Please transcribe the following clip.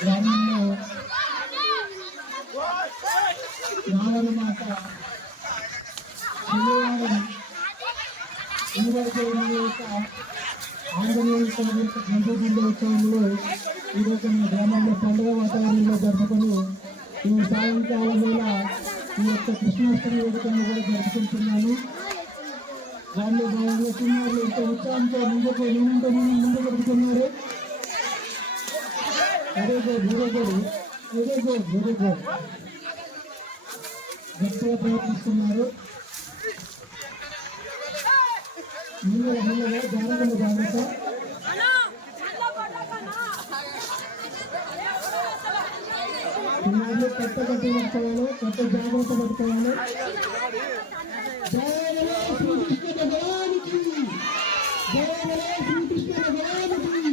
గ్రామంలో రావణమాత శనివారం ఆంజనేయ స్వామి యొక్క గంటగుండ ఉత్సవంలో ఈరోజు మన గ్రామంలో పండుగ వాతావరణంలో జరుపుకొని ఈ సాయంకాలం వేళ ఈ యొక్క కృష్ణాష్టమి వేడుకను కూడా జరుపుకుంటున్నాను. దానిలో భాగంగా చిన్నారులు ఇంత ఉత్సాహంతో ముందుకు జరుపుతున్నారు. వెరీ గుడ్ గట్టిగా ప్రయత్నిస్తున్నారు. మెల్లగా జాగ్రత్త పిల్లలు కొత్త కట్టి పట్టుకోవాలి, కొత్త జాగ్రత్త పట్టుకోవాలి. జయ శ్రీకృష్ణ భగవానికి, జయ శ్రీకృష్ణ భగవానికి.